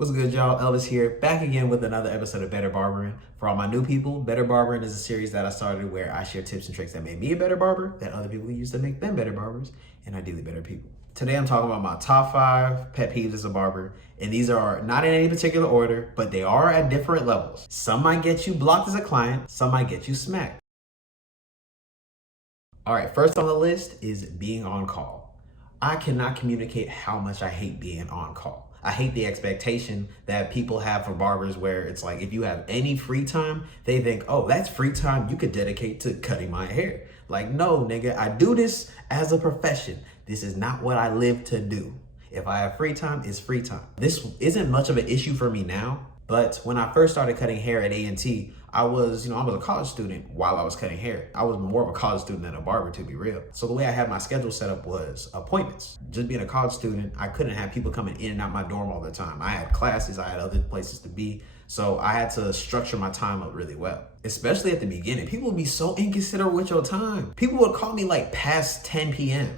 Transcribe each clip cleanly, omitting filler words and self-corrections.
What's good, y'all? Elvis here, back again with another episode of Better Barbering. For all my new people, Better Barbering is a series that I started where I share tips and tricks that made me a better barber, that other people use to make them better barbers, and ideally better people. Today I'm talking about my top 5 pet peeves as a barber, and these are not in any particular order, but they are at different levels. Some might get you blocked as a client, some might get you smacked. All right, first on the list is being on call. I cannot communicate how much I hate being on call. I hate the expectation that people have for barbers where it's like, if you have any free time, they think, oh, that's free time you could dedicate to cutting my hair. Like, no, nigga, I do this as a profession. This is not what I live to do. If I have free time, it's free time. This isn't much of an issue for me now, but when I first started cutting hair at A&T, I was a college student while I was cutting hair. I was more of a college student than a barber, to be real. So the way I had my schedule set up was appointments. Just being a college student, I couldn't have people coming in and out my dorm all the time. I had classes, I had other places to be. So I had to structure my time up really well. Especially at the beginning, people would be so inconsiderate with your time. People would call me like past 10 p.m.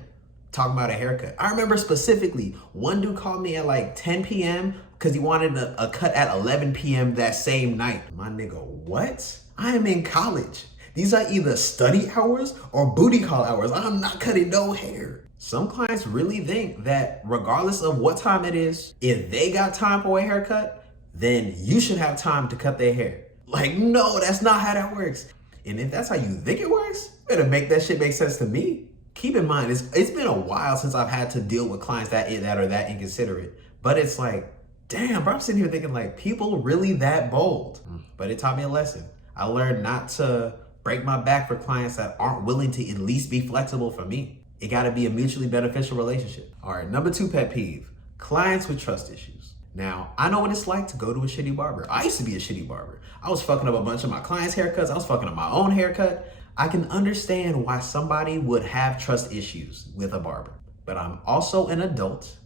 talking about a haircut. I remember specifically, one dude called me at like 10 p.m. because he wanted a cut at 11 p.m. that same night. My nigga, what? I am in college. These are either study hours or booty call hours. I'm not cutting no hair. Some clients really think that regardless of what time it is, if they got time for a haircut, then you should have time to cut their hair. Like, no, that's not how that works. And if that's how you think it works, better make that shit make sense to me. Keep in mind, it's been a while since I've had to deal with clients that are that inconsiderate. But it's like, damn, bro, I'm sitting here thinking like, people really that bold. But it taught me a lesson. I learned not to break my back for clients that aren't willing to at least be flexible for me. It gotta be a mutually beneficial relationship. All right, number 2 pet peeve, clients with trust issues. Now, I know what it's like to go to a shitty barber. I used to be a shitty barber. I was fucking up a bunch of my clients' haircuts. I was fucking up my own haircut. I can understand why somebody would have trust issues with a barber, but I'm also an adult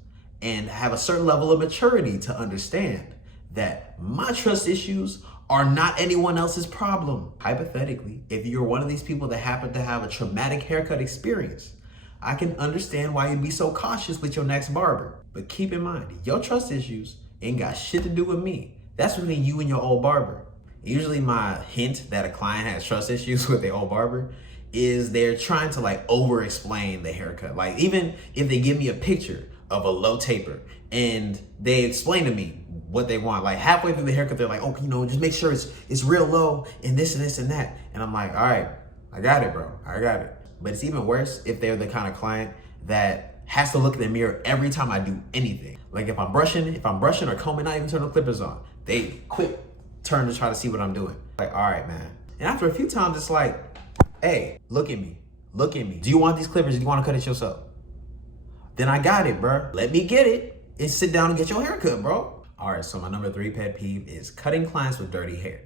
and have a certain level of maturity to understand that my trust issues are not anyone else's problem. Hypothetically, if you're one of these people that happen to have a traumatic haircut experience, I can understand why you'd be so cautious with your next barber. But keep in mind, your trust issues ain't got shit to do with me. That's between you and your old barber. Usually my hint that a client has trust issues with their old barber is they're trying to like over explain the haircut. Like even if they give me a picture of a low taper and they explain to me what they want, like halfway through the haircut, they're like, oh, just make sure it's real low and this and this and that. And I'm like, all right, I got it, bro. I got it. But it's even worse if they're the kind of client that has to look in the mirror every time I do anything. Like if I'm brushing or combing, not even turn the clippers on, they quick turn to try to see what I'm doing. Like, all right, man. And after a few times, it's like, hey, look at me. Look at me. Do you want these clippers? Do you want to cut it yourself? Then I got it, bro. Let me get it and sit down and get your haircut, bro. All right, so my number 3 pet peeve is cutting clients with dirty hair.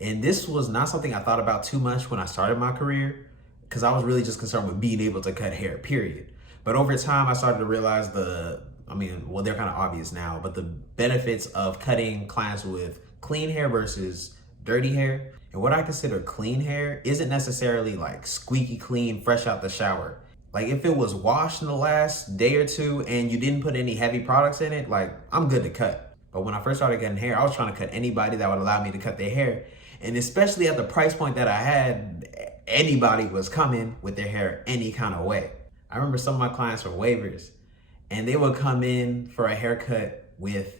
And this was not something I thought about too much when I started my career because I was really just concerned with being able to cut hair, period. But over time, I started to realize they're kind of obvious now, but the benefits of cutting clients with clean hair versus dirty hair. And what I consider clean hair isn't necessarily like squeaky clean, fresh out the shower. Like if it was washed in the last day or two and you didn't put any heavy products in it, like I'm good to cut. But when I first started cutting hair, I was trying to cut anybody that would allow me to cut their hair. And especially at the price point that I had, anybody was coming with their hair any kind of way. I remember some of my clients were waivers and they would come in for a haircut with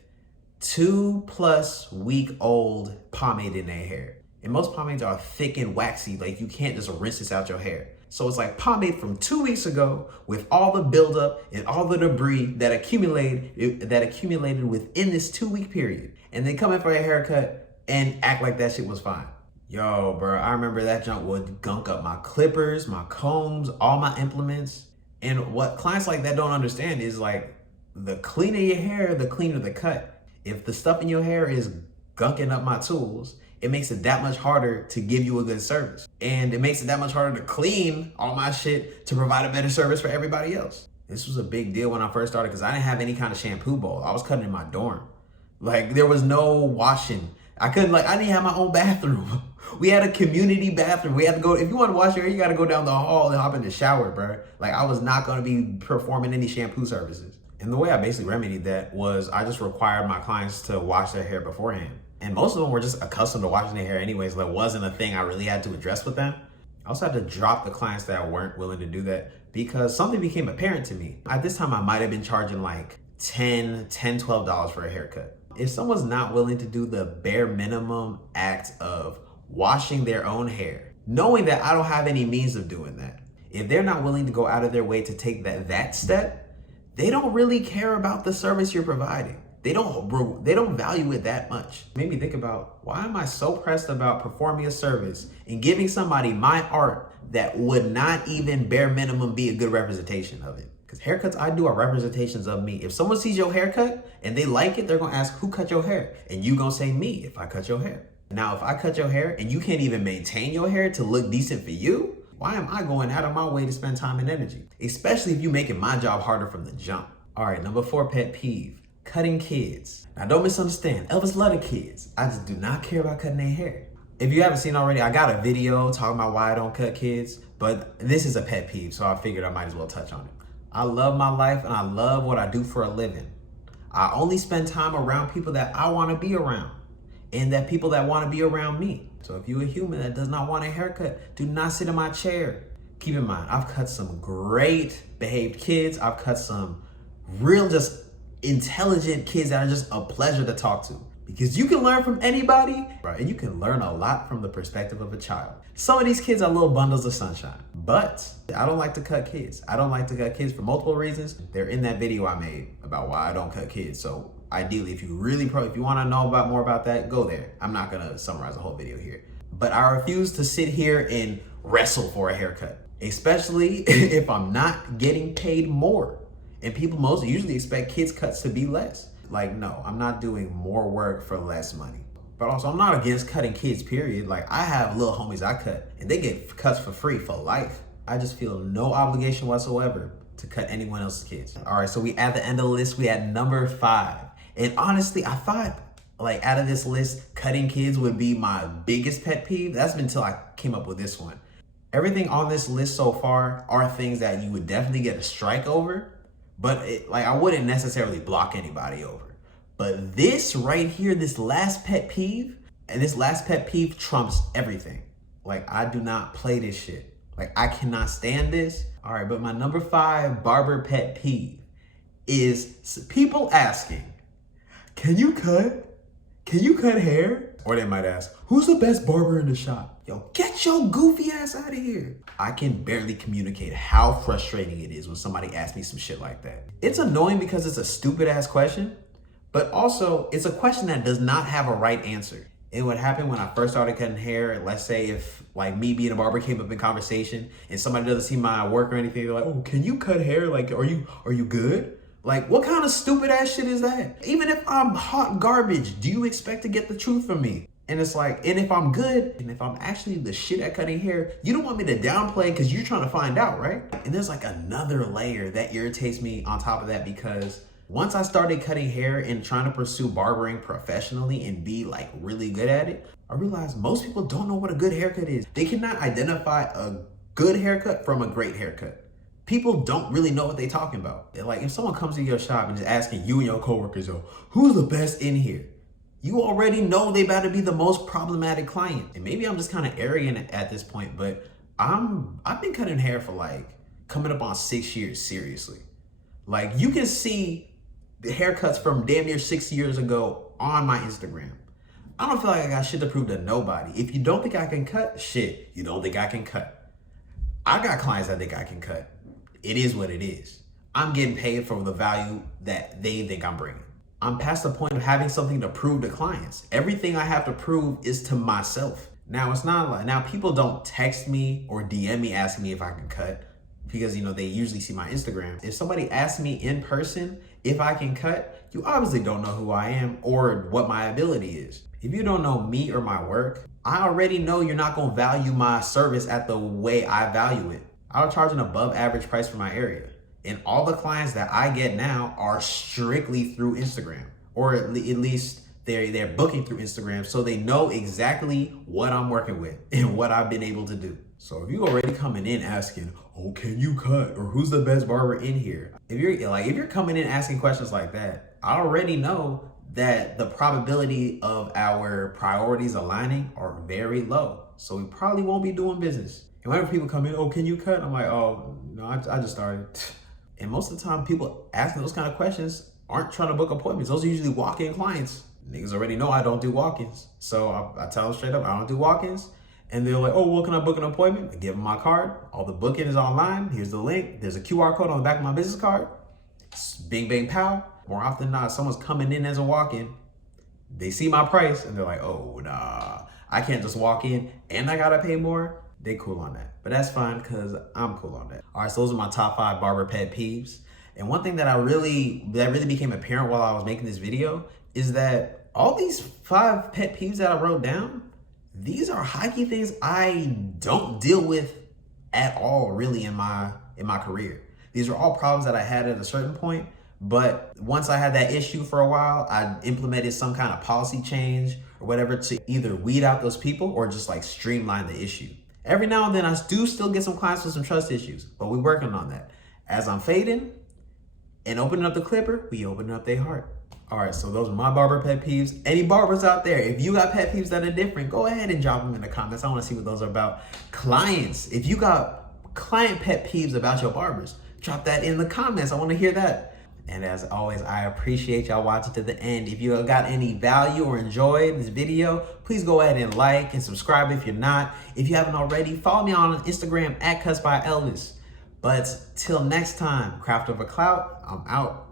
2+ week old pomade in their hair. And most pomades are thick and waxy, like you can't just rinse this out your hair. So it's like pomade from 2 weeks ago with all the buildup and all the debris that accumulated within this 2-week period. And they come in for a haircut and act like that shit was fine. Yo, bro, I remember that junk would gunk up my clippers, my combs, all my implements. And what clients like that don't understand is like the cleaner your hair, the cleaner the cut. If the stuff in your hair is gunking up my tools, it makes it that much harder to give you a good service. And it makes it that much harder to clean all my shit to provide a better service for everybody else. This was a big deal when I first started because I didn't have any kind of shampoo bowl. I was cutting in my dorm. Like there was no washing. I didn't have my own bathroom. We had a community bathroom. We had to go, if you want to wash your hair, you got to go down the hall and hop in the shower, bro. Like I was not going to be performing any shampoo services. And the way I basically remedied that was I just required my clients to wash their hair beforehand. And most of them were just accustomed to washing their hair anyways. That wasn't a thing I really had to address with them. I also had to drop the clients that weren't willing to do that because something became apparent to me. At this time, I might have been charging like $12 for a haircut. If someone's not willing to do the bare minimum act of washing their own hair, knowing that I don't have any means of doing that, if they're not willing to go out of their way to take that step, they don't really care about the service you're providing. They don't value it that much. It made me think about, why am I so pressed about performing a service and giving somebody my art that would not even bare minimum be a good representation of it? Because haircuts I do are representations of me. If someone sees your haircut and they like it, they're gonna ask, who cut your hair? And you gonna say, me, if I cut your hair. Now, if I cut your hair and you can't even maintain your hair to look decent for you, why am I going out of my way to spend time and energy? Especially if you're making my job harder from the jump. All right, number 4 pet peeve, cutting kids. Now don't misunderstand, Elvis love the kids. I just do not care about cutting their hair. If you haven't seen already, I got a video talking about why I don't cut kids, but this is a pet peeve, so I figured I might as well touch on it. I love my life and I love what I do for a living. I only spend time around people that I want to be around and that people that want to be around me. So if you're a human that does not want a haircut, do not sit in my chair. Keep in mind, I've cut some great behaved kids. I've cut some real just intelligent kids that are just a pleasure to talk to. Because you can learn from anybody, right? And you can learn a lot from the perspective of a child. Some of these kids are little bundles of sunshine, but I don't like to cut kids. I don't like to cut kids for multiple reasons. They're in that video I made about why I don't cut kids. So ideally, if you want to know more about that, go there. I'm not going to summarize the whole video here. But I refuse to sit here and wrestle for a haircut, especially if I'm not getting paid more. And people most usually expect kids cuts to be less. Like, no, I'm not doing more work for less money. But also, I'm not against cutting kids, period. Like, I have little homies I cut, and they get cuts for free for life. I just feel no obligation whatsoever to cut anyone else's kids. All right, so we at the end of the list, we at number 5. And honestly, I thought, like, out of this list, cutting kids would be my biggest pet peeve. That's been until I came up with this one. Everything on this list so far are things that you would definitely get a strike over, but I wouldn't necessarily block anybody over. But this right here, this last pet peeve, and this last pet peeve trumps everything. Like, I do not play this shit. Like, I cannot stand this. All right, but my number 5 barber pet peeve is people asking, can you cut hair? Or they might ask, who's the best barber in the shop? Yo, get your goofy ass out of here. I can barely communicate how frustrating it is when somebody asks me some shit like that. It's annoying because it's a stupid ass question, but also it's a question that does not have a right answer. And what happened when I first started cutting hair, let's say if like me being a barber came up in conversation and somebody doesn't see my work or anything, they're like, oh, can you cut hair? Like, are you good? Like, what kind of stupid ass shit is that? Even if I'm hot garbage, do you expect to get the truth from me? And it's like, and if I'm good, and if I'm actually the shit at cutting hair, you don't want me to downplay because you're trying to find out, right? And there's like another layer that irritates me on top of that, because once I started cutting hair and trying to pursue barbering professionally and be like really good at it, I realized most people don't know what a good haircut is. They cannot identify a good haircut from a great haircut. People don't really know what they're talking about. Like, if someone comes to your shop and is asking you and your coworkers, yo, who's the best in here? You already know they about to be the most problematic client. And maybe I'm just kind of arrogant at this point, but I've been cutting hair for like coming up on 6 years, seriously. Like, you can see the haircuts from damn near 6 years ago on my Instagram. I don't feel like I got shit to prove to nobody. If you don't think I can cut, shit, you don't think I can cut. I got clients that think I can cut. It is what it is. I'm getting paid for the value that they think I'm bringing. I'm past the point of having something to prove to clients. Everything I have to prove is to myself. Now, it's not like, now people don't text me or DM me asking me if I can cut because, you know, they usually see my Instagram. If somebody asks me in person if I can cut, you obviously don't know who I am or what my ability is. If you don't know me or my work, I already know you're not gonna value my service at the way I value it. I'll charge an above average price for my area. And all the clients that I get now are strictly through Instagram, or at least they're booking through Instagram, so they know exactly what I'm working with and what I've been able to do. So if you already coming in asking, oh, can you cut? Or who's the best barber in here? If you're coming in asking questions like that, I already know that the probability of our priorities aligning are very low. So we probably won't be doing business. And whenever people come in, oh, can you cut? I'm like, oh, no, I just started. And most of the time, people asking those kind of questions aren't trying to book appointments. Those are usually walk-in clients. Niggas already know I don't do walk-ins. So I tell them straight up, I don't do walk-ins. And they're like, oh, well, can I book an appointment? I give them my card. All the booking is online. Here's the link. There's a QR code on the back of my business card. Bing, bang, pow. More often than not, someone's coming in as a walk-in. They see my price and they're like, oh, nah, I can't just walk in and I gotta pay more. They cool on that. But that's fine because I'm cool on that. All right, so those are my top 5 barber pet peeves. And one thing that really became apparent while I was making this video is that all these 5 pet peeves that I wrote down, these are high-key things I don't deal with at all really in my career. These are all problems that I had at a certain point, but once I had that issue for a while, I implemented some kind of policy change or whatever to either weed out those people or just like streamline the issue. Every now and then I do still get some clients with some trust issues, but we're working on that. As I'm fading and opening up the clipper, we open up their heart. All right, so those are my barber pet peeves. Any barbers out there, if you got pet peeves that are different, go ahead and drop them in the comments. I want to see what those are about. Clients, if you got client pet peeves about your barbers, drop that in the comments. I want to hear that. And as always, I appreciate y'all watching to the end. If you got any value or enjoyed this video, please go ahead and like and subscribe if you're not. If you haven't already, follow me on Instagram @CutsByElvis. But till next time, Craft Over Clout, I'm out.